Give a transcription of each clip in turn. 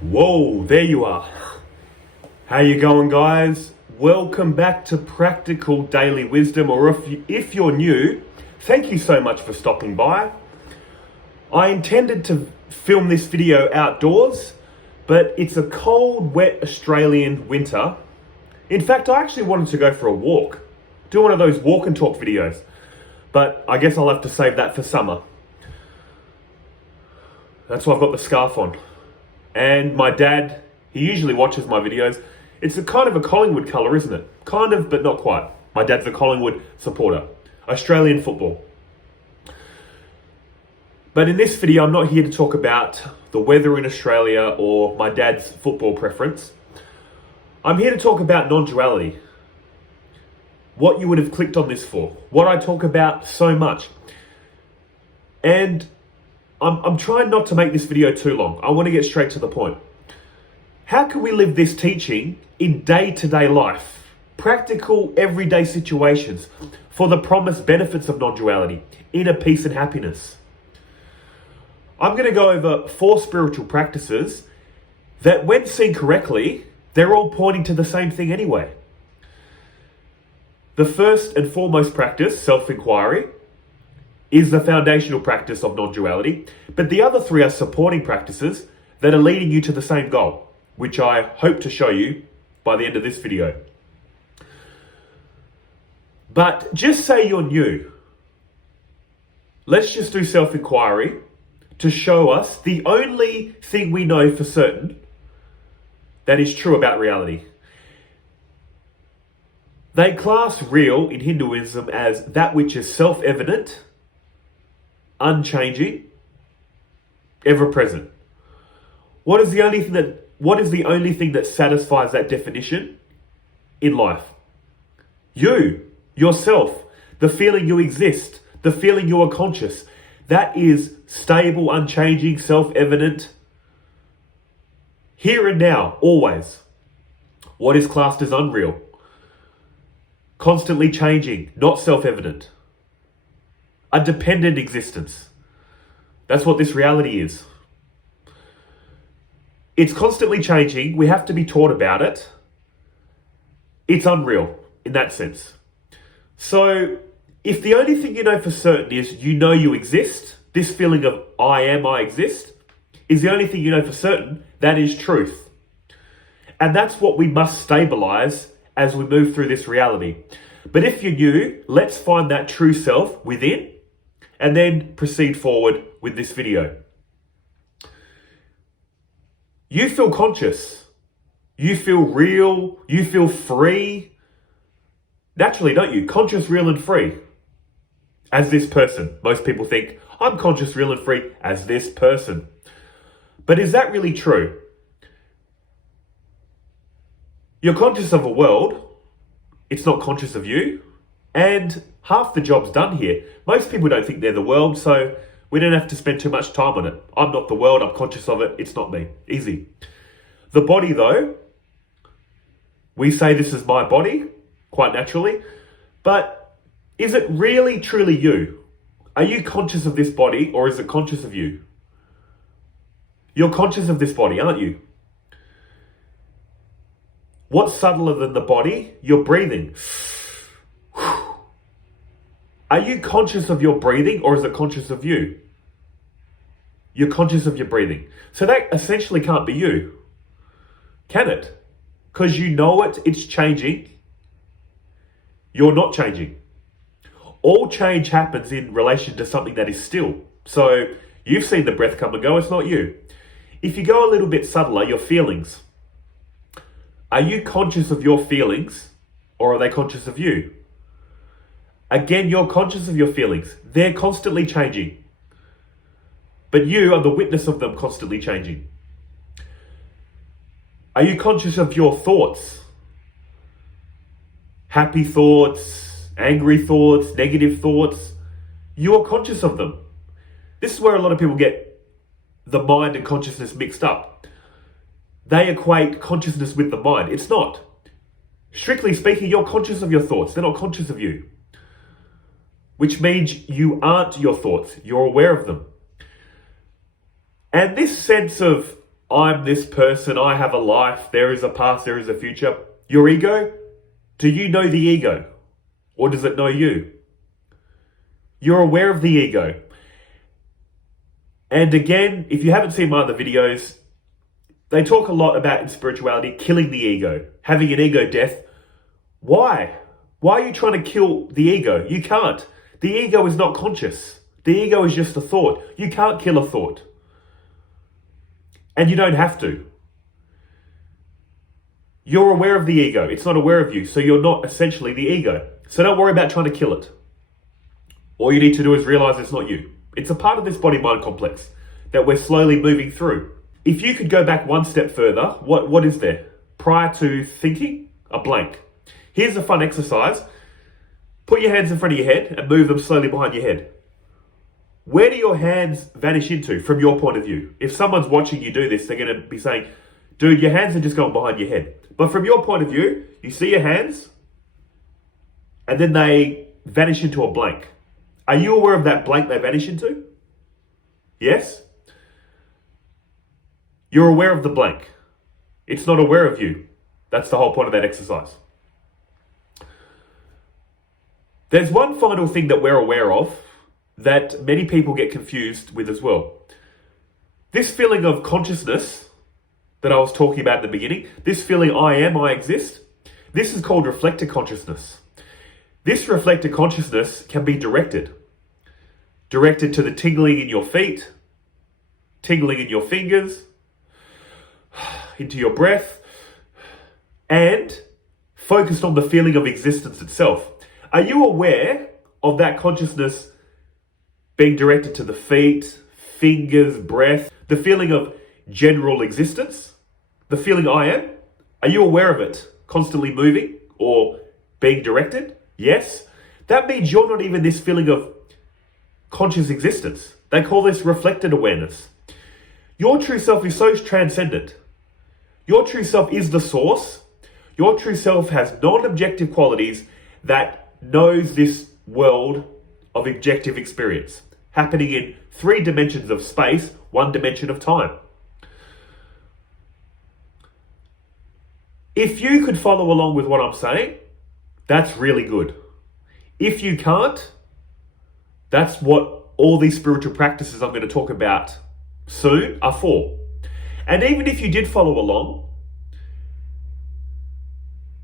Whoa, there you are. How you going, guys? Welcome back to Practical Daily Wisdom, or if you're new, thank you so much for stopping by. I intended to film this video outdoors, but it's a cold, wet Australian winter. In fact, I actually wanted to go for a walk, do one of those walk and talk videos, but I guess I'll have to save that for summer. That's why I've got the scarf on. And my dad, he usually watches my videos. It's a kind of a Collingwood colour, isn't it? Kind of, but not quite. My dad's a Collingwood supporter. Australian football. But in this video, I'm not here to talk about the weather in Australia or my dad's football preference. I'm here to talk about non-duality. What you would have clicked on this for. What I talk about so much. And I'm trying not to make this video too long. I want to get straight to the point. How can we live this teaching in day-to-day life? Practical, everyday situations for the promised benefits of non-duality, inner peace and happiness. I'm going to go over 4 spiritual practices that, when seen correctly, they're all pointing to the same thing anyway. The first and foremost practice, self-inquiry, is the foundational practice of non-duality, but the other 3 are supporting practices that are leading you to the same goal, which I hope to show you by the end of this video. But just say you're new. Let's just do self-inquiry to show us the only thing we know for certain that is true about reality. They class real in Hinduism as that which is self-evident, unchanging, ever-present. What is the only thing that satisfies that definition in life? You, yourself, the feeling you exist, the feeling you are conscious. That is stable, unchanging, self-evident, here and now, always. What is classed as unreal? Constantly changing, not self-evident. A dependent existence. That's what this reality is. It's constantly changing. We have to be taught about it. It's unreal in that sense. So if the only thing you know for certain is you know you exist, this feeling of I exist, is the only thing you know for certain, that is truth. And that's what we must stabilize as we move through this reality. But if you're new, let's find that true self within and then proceed forward with this video. You feel conscious. You feel real. You feel free. Naturally, don't you? Conscious, real, and free. As this person. Most people think, I'm conscious, real, and free as this person. But is that really true? You're conscious of a world. It's not conscious of you. And half the job's done here. Most people don't think they're the world, so we don't have to spend too much time on it. I'm not the world, I'm conscious of it, it's not me. Easy. The body, though, we say this is my body, quite naturally, but is it really truly you? Are you conscious of this body, or is it conscious of you? You're conscious of this body, aren't you? What's subtler than the body? Your breathing. Are you conscious of your breathing, or is it conscious of you? You're conscious of your breathing. So that essentially can't be you. Can it? Because you know it, it's changing. You're not changing. All change happens in relation to something that is still. So you've seen the breath come and go, it's not you. If you go a little bit subtler, your feelings. Are you conscious of your feelings, or are they conscious of you? Again, you're conscious of your feelings. They're constantly changing. But you are the witness of them constantly changing. Are you conscious of your thoughts? Happy thoughts, angry thoughts, negative thoughts. You are conscious of them. This is where a lot of people get the mind and consciousness mixed up. They equate consciousness with the mind. It's not. Strictly speaking, you're conscious of your thoughts. They're not conscious of you. Which means you aren't your thoughts. You're aware of them. And this sense of I'm this person, I have a life, there is a past, there is a future. Your ego, do you know the ego? Or does it know you? You're aware of the ego. And again, if you haven't seen my other videos, they talk a lot about in spirituality, killing the ego, having an ego death. Why? Why are you trying to kill the ego? You can't. The ego is not conscious. The ego is just a thought. You can't kill a thought. And you don't have to. You're aware of the ego. It's not aware of you. So you're not essentially the ego. So don't worry about trying to kill it. All you need to do is realize it's not you. It's a part of this body-mind complex that we're slowly moving through. If you could go back one step further, what is there? Prior to thinking, a blank. Here's a fun exercise. Put your hands in front of your head and move them slowly behind your head. Where do your hands vanish into from your point of view? If someone's watching you do this, they're going to be saying, dude, your hands are just going behind your head. But from your point of view, you see your hands and then they vanish into a blank. Are you aware of that blank they vanish into? Yes? You're aware of the blank. It's not aware of you. That's the whole point of that exercise. There's one final thing that we're aware of that many people get confused with as well. This feeling of consciousness that I was talking about at the beginning, this feeling I am, I exist, this is called reflected consciousness. This reflected consciousness can be directed to the tingling in your feet, tingling in your fingers, into your breath, and focused on the feeling of existence itself. Are you aware of that consciousness being directed to the feet, fingers, breath, the feeling of general existence, the feeling I am? Are you aware of it constantly moving or being directed? Yes. That means you're not even this feeling of conscious existence. They call this reflected awareness. Your true self is so transcendent. Your true self is the source. Your true self has non-objective qualities that knows this world of objective experience happening in 3 dimensions of space, 1 dimension of time. If you could follow along with what I'm saying, that's really good. If you can't, that's what all these spiritual practices I'm going to talk about soon are for. And even if you did follow along,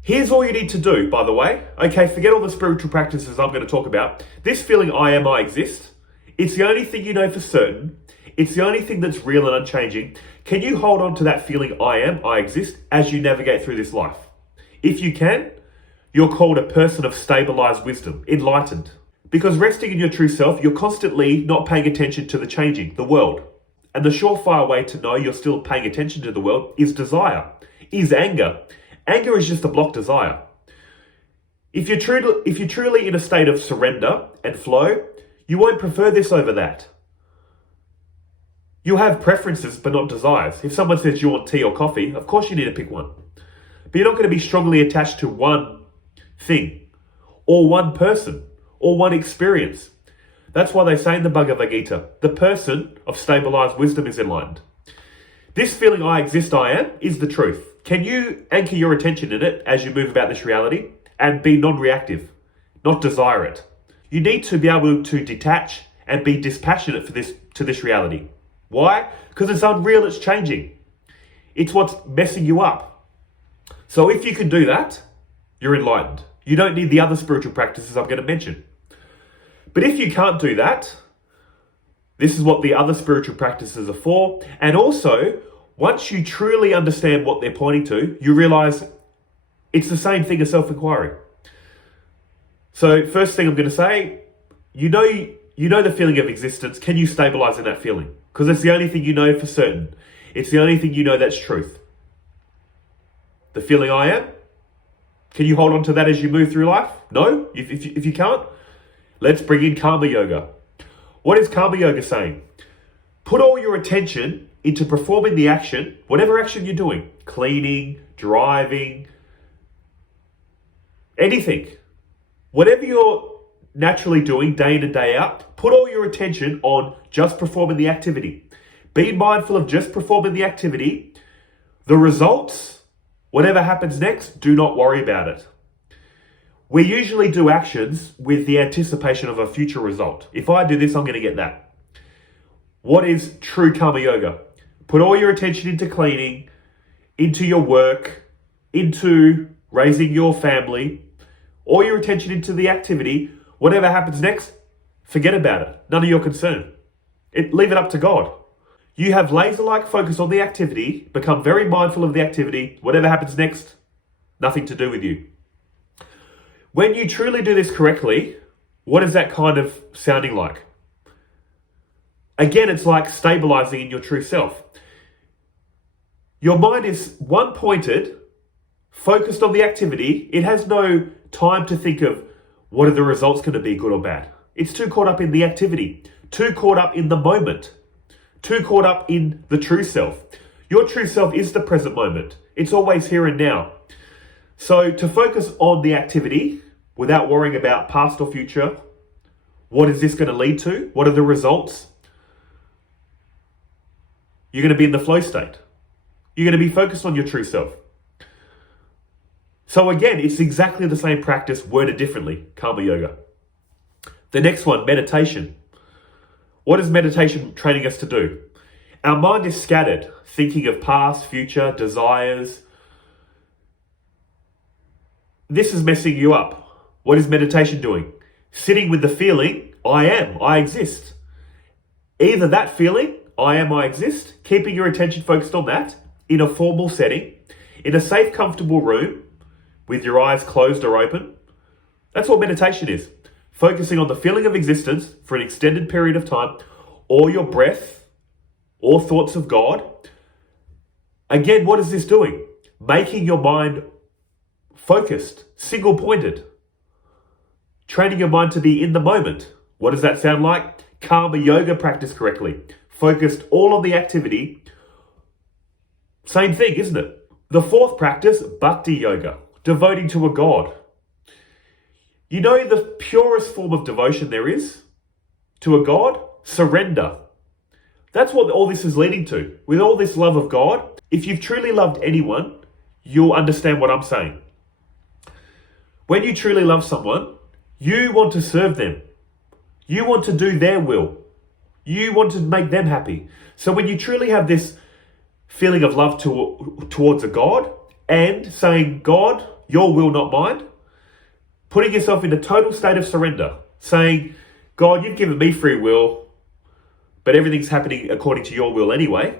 here's all you need to do, by the way. Okay, forget all the spiritual practices I'm going to talk about. This feeling I am, I exist, it's the only thing you know for certain. It's the only thing that's real and unchanging. Can you hold on to that feeling I am, I exist, as you navigate through this life? If you can, you're called a person of stabilized wisdom, enlightened. Because resting in your true self, you're constantly not paying attention to the changing, the world. And the surefire way to know you're still paying attention to the world is desire, is anger. Anger is just a blocked desire. If you're truly in a state of surrender and flow, you won't prefer this over that. You'll have preferences but not desires. If someone says you want tea or coffee, of course you need to pick one. But you're not going to be strongly attached to one thing, or one person, or one experience. That's why they say in the Bhagavad Gita, the person of stabilized wisdom is enlightened. This feeling I exist, I am, is the truth. Can you anchor your attention in it as you move about this reality and be non-reactive, not desire it? You need to be able to detach and be dispassionate to this reality. Why? Because it's unreal, it's changing. It's what's messing you up. So if you can do that, you're enlightened. You don't need the other spiritual practices I'm going to mention. But if you can't do that, this is what the other spiritual practices are for. And also, once you truly understand what they're pointing to, you realize it's the same thing as self-inquiry. So first thing I'm going to say, you know the feeling of existence. Can you stabilize in that feeling? Because it's the only thing you know for certain. It's the only thing you know that's truth. The feeling I am. Can you hold on to that as you move through life? No? If you can't, let's bring in Karma Yoga. What is Karma Yoga saying? Put all your attention into performing the action, whatever action you're doing. Cleaning, driving, anything. Whatever you're naturally doing day in and day out, put all your attention on just performing the activity. Be mindful of just performing the activity. The results, whatever happens next, do not worry about it. We usually do actions with the anticipation of a future result. If I do this, I'm going to get that. What is true karma yoga? Put all your attention into cleaning, into your work, into raising your family, all your attention into the activity. Whatever happens next, forget about it. None of your concern. Leave it up to God. You have laser-like focus on the activity, become very mindful of the activity. Whatever happens next, nothing to do with you. When you truly do this correctly, what is that kind of sounding like? Again, it's like stabilizing in your true self. Your mind is one-pointed, focused on the activity. It has no time to think of what are the results going to be, good or bad. It's too caught up in the activity, too caught up in the moment, too caught up in the true self. Your true self is the present moment. It's always here and now. So to focus on the activity without worrying about past or future, what is this going to lead to? What are the results? You're going to be in the flow state. You're going to be focused on your true self. So again, it's exactly the same practice, worded differently, karma yoga. The next one, meditation. What is meditation training us to do? Our mind is scattered, thinking of past, future, desires. This is messing you up. What is meditation doing? Sitting with the feeling, I am, I exist. Either that feeling, I am, I exist, keeping your attention focused on that in a formal setting, in a safe, comfortable room, with your eyes closed or open. That's what meditation is. Focusing on the feeling of existence for an extended period of time, or your breath, or thoughts of God. Again, what is this doing? Making your mind focused, single-pointed. Training your mind to be in the moment. What does that sound like? Karma yoga practice correctly. Focused all on the activity. Same thing, isn't it? The fourth practice, bhakti yoga. Devoting to a God. You know the purest form of devotion there is to a God? Surrender. That's what all this is leading to. With all this love of God, if you've truly loved anyone, you'll understand what I'm saying. When you truly love someone, you want to serve them. You want to do their will. You want to make them happy. So when you truly have this feeling of love towards a God and saying, God, your will, not mine, putting yourself in a total state of surrender, saying, God, you've given me free will, but everything's happening according to your will anyway.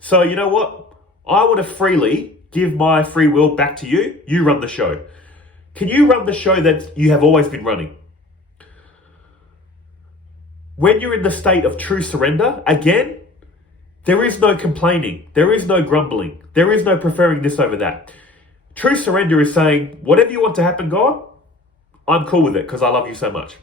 So you know what? I want to freely give my free will back to you. You run the show. Can you run the show that you have always been running? When you're in the state of true surrender, again, there is no complaining. There is no grumbling. There is no preferring this over that. True surrender is saying, whatever you want to happen, God, I'm cool with it because I love you so much.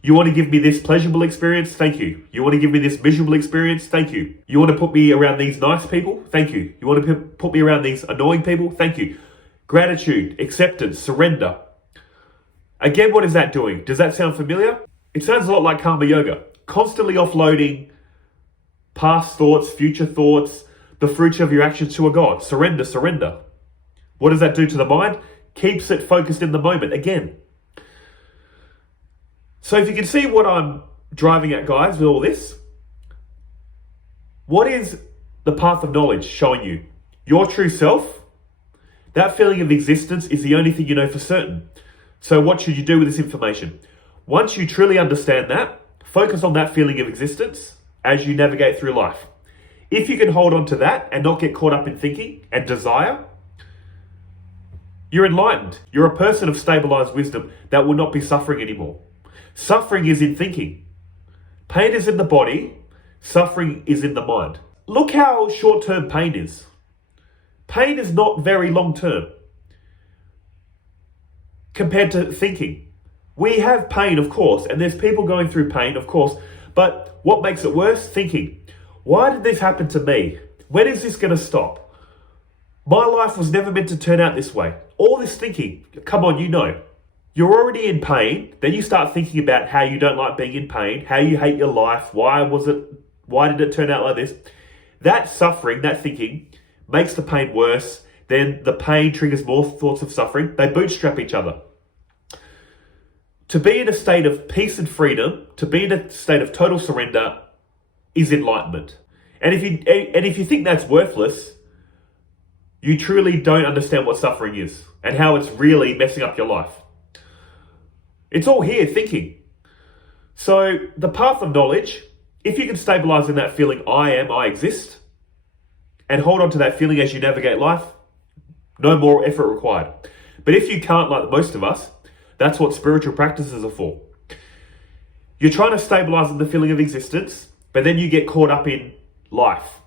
You want to give me this pleasurable experience? Thank you. You want to give me this miserable experience? Thank you. You want to put me around these nice people? Thank you. You want to put me around these annoying people? Thank you. Gratitude, acceptance, surrender. Again, what is that doing? Does that sound familiar? It sounds a lot like karma yoga. Constantly offloading past thoughts, future thoughts, the fruits of your actions to a God. Surrender, surrender. What does that do to the mind? Keeps it focused in the moment again. So if you can see what I'm driving at, guys, with all this, what is the path of knowledge showing you? Your true self. That feeling of existence is the only thing you know for certain. So what should you do with this information? Once you truly understand that, focus on that feeling of existence as you navigate through life. If you can hold on to that and not get caught up in thinking and desire, you're enlightened. You're a person of stabilized wisdom that will not be suffering anymore. Suffering is in thinking. Pain is in the body. Suffering is in the mind. Look how short-term pain is. Pain is not very long-term compared to thinking. We have pain, of course, and there's people going through pain, of course, but what makes it worse? Thinking. Why did this happen to me? When is this going to stop? My life was never meant to turn out this way. All this thinking, come on, you know. You're already in pain, then you start thinking about how you don't like being in pain, how you hate your life, why was it Why did it turn out like this? That suffering, that thinking, makes the pain worse. Then the pain triggers more thoughts of suffering. They bootstrap each other. To be in a state of peace and freedom, to be in a state of total surrender, is enlightenment. And if you think that's worthless, you truly don't understand what suffering is and how it's really messing up your life. It's all here, thinking. So the path of knowledge, if you can stabilize in that feeling, I am, I exist, and hold on to that feeling as you navigate life, no more effort required. But if you can't, like most of us, that's what spiritual practices are for. You're trying to stabilize in the feeling of existence, but then you get caught up in life,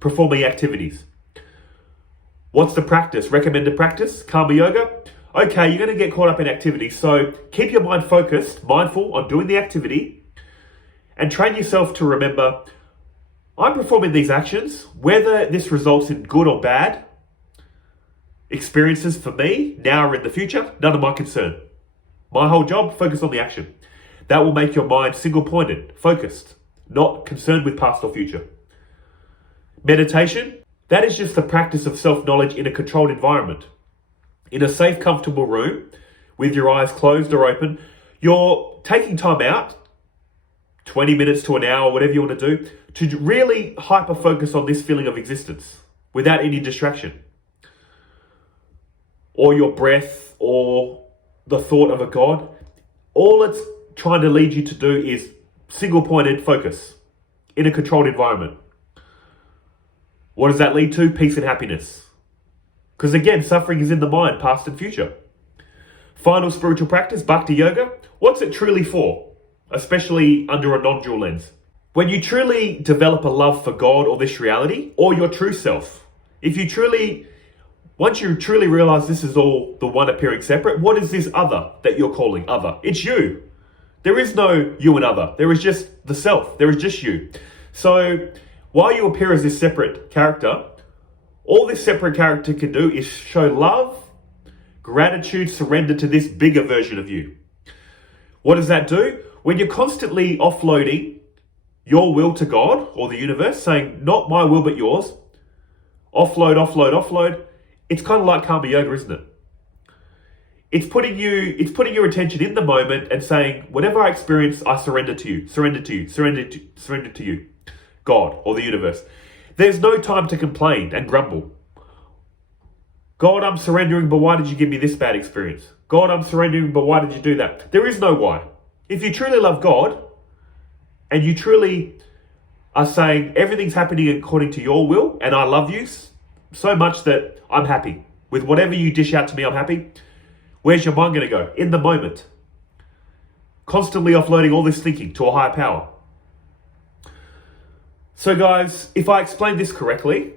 performing activities. What's the practice? Recommended practice? Karma yoga? Okay, you're going to get caught up in activity. So keep your mind focused, mindful on doing the activity, and train yourself to remember, I'm performing these actions, whether this results in good or bad experiences for me, now or in the future, none of my concern. My whole job, focus on the action. That will make your mind single-pointed, focused, not concerned with past or future. Meditation, that is just the practice of self-knowledge in a controlled environment. In a safe, comfortable room, with your eyes closed or open, you're taking time out, 20 minutes to an hour, whatever you want to do, to really hyper-focus on this feeling of existence without any distraction. Or your breath, or the thought of a God. All it's trying to lead you to do is single-pointed focus in a controlled environment. What does that lead to? Peace and happiness. Because again, suffering is in the mind, past and future. Final spiritual practice, bhakti yoga. What's it truly for? Especially under a non-dual lens. When you truly develop a love for God or this reality, or your true self, once you truly realize this is all the one appearing separate, what is this other that you're calling other? It's you. There is no you and other. There is just the self. There is just you. So while you appear as this separate character, all this separate character can do is show love, gratitude, surrender to this bigger version of you. What does that do? When you're constantly offloading your will to God or the universe, saying, not my will but yours, offload, offload, offload, it's kind of like karma yoga, isn't it? It's putting your attention in the moment and saying, whatever I experience, I surrender to you, surrender to you, surrender to you, God or the universe. There's no time to complain and grumble. God, I'm surrendering, but why did you give me this bad experience? God, I'm surrendering, but why did you do that? There is no why. If you truly love God and you truly are saying everything's happening according to your will and I love you so much that I'm happy. With whatever you dish out to me, I'm happy. Where's your mind going to go? In the moment. Constantly offloading all this thinking to a higher power. So guys, if I explain this correctly,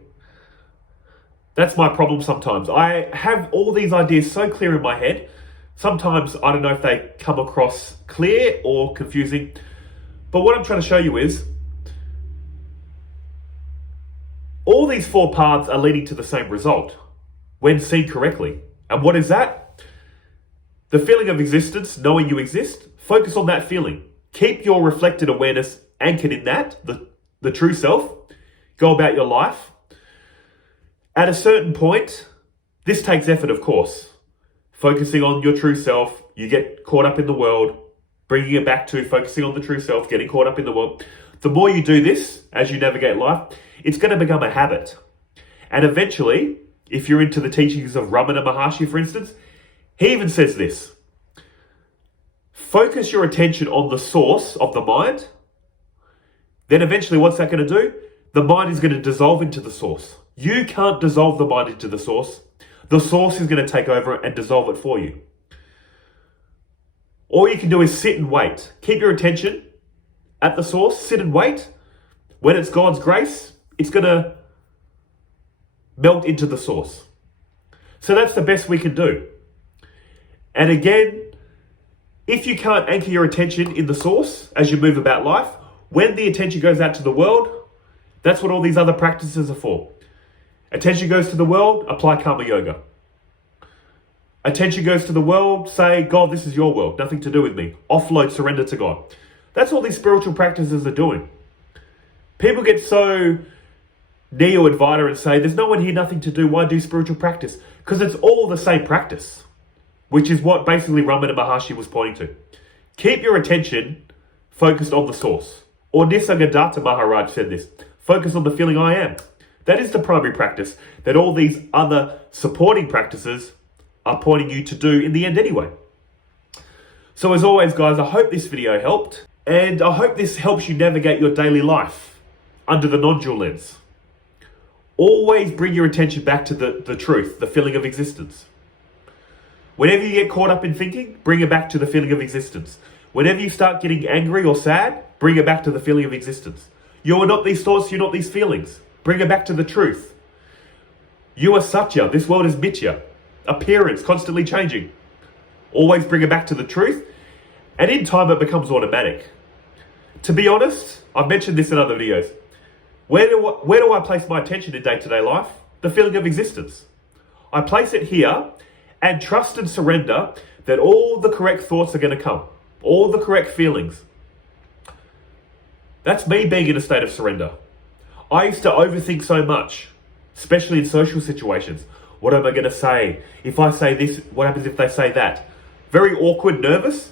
that's my problem sometimes. I have all these ideas so clear in my head. Sometimes I don't know if they come across clear or confusing. But what I'm trying to show you is, all these four paths are leading to the same result when seen correctly. And what is that? The feeling of existence, knowing you exist. Focus on that feeling. Keep your reflected awareness anchored in that, the true self. Go about your life. At a certain point, this takes effort, of course. Focusing on your true self, you get caught up in the world, bringing it back to focusing on the true self, getting caught up in the world. The more you do this, as you navigate life, it's going to become a habit. And eventually, if you're into the teachings of Ramana Maharshi, for instance, he even says this: focus your attention on the source of the mind. Then eventually, what's that going to do? The mind is going to dissolve into the source. You can't dissolve the mind into the source. The source is going to take over and dissolve it for you. All you can do is sit and wait. Keep your attention at the source, sit and wait. When it's God's grace, it's going to melt into the source. So that's the best we can do. And again, if you can't anchor your attention in the source as you move about life, when the attention goes out to the world, that's what all these other practices are for. Attention goes to the world, apply karma yoga. Attention goes to the world, say, God, this is your world, nothing to do with me. Offload, surrender to God. That's all these spiritual practices are doing. People get so neo-advaita and say, there's no one here, nothing to do, why do spiritual practice? Because it's all the same practice, which is what basically Ramana Maharshi was pointing to. Keep your attention focused on the source. Or Nisargadatta Maharaj said this, focus on the feeling I am. That is the primary practice that all these other supporting practices are pointing you to do in the end anyway. So as always, guys, I hope this video helped, and I hope this helps you navigate your daily life under the non-dual lens. Always bring your attention back to the truth, the feeling of existence. Whenever you get caught up in thinking, bring it back to the feeling of existence. Whenever you start getting angry or sad, bring it back to the feeling of existence. You are not these thoughts, you're not these feelings. Bring it back to the truth. You are Satya, this world is Mithya. Appearance, constantly changing. Always bring it back to the truth, and in time it becomes automatic. To be honest, I've mentioned this in other videos. Where do I place my attention in day-to-day life? The feeling of existence. I place it here and trust and surrender that all the correct thoughts are going to come. All the correct feelings. That's me being in a state of surrender. I used to overthink so much, especially in social situations. What am I going to say? If I say this, what happens if they say that? Very awkward, nervous.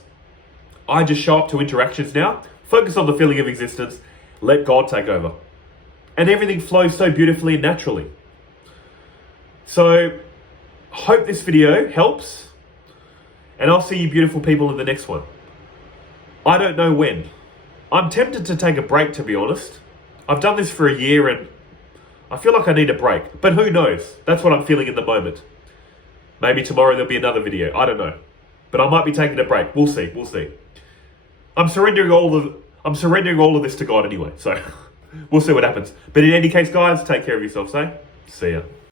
I just show up to interactions now, focus on the feeling of existence, let God take over. And everything flows so beautifully and naturally. So, hope this video helps. And I'll see you beautiful people in the next one. I don't know when. I'm tempted to take a break, to be honest. I've done this for a year and I feel like I need a break. But who knows? That's what I'm feeling in the moment. Maybe tomorrow there'll be another video. I don't know. But I might be taking a break. We'll see. We'll see. I'm surrendering all of this to God anyway. So we'll see what happens. But in any case, guys, take care of yourselves, eh? See ya.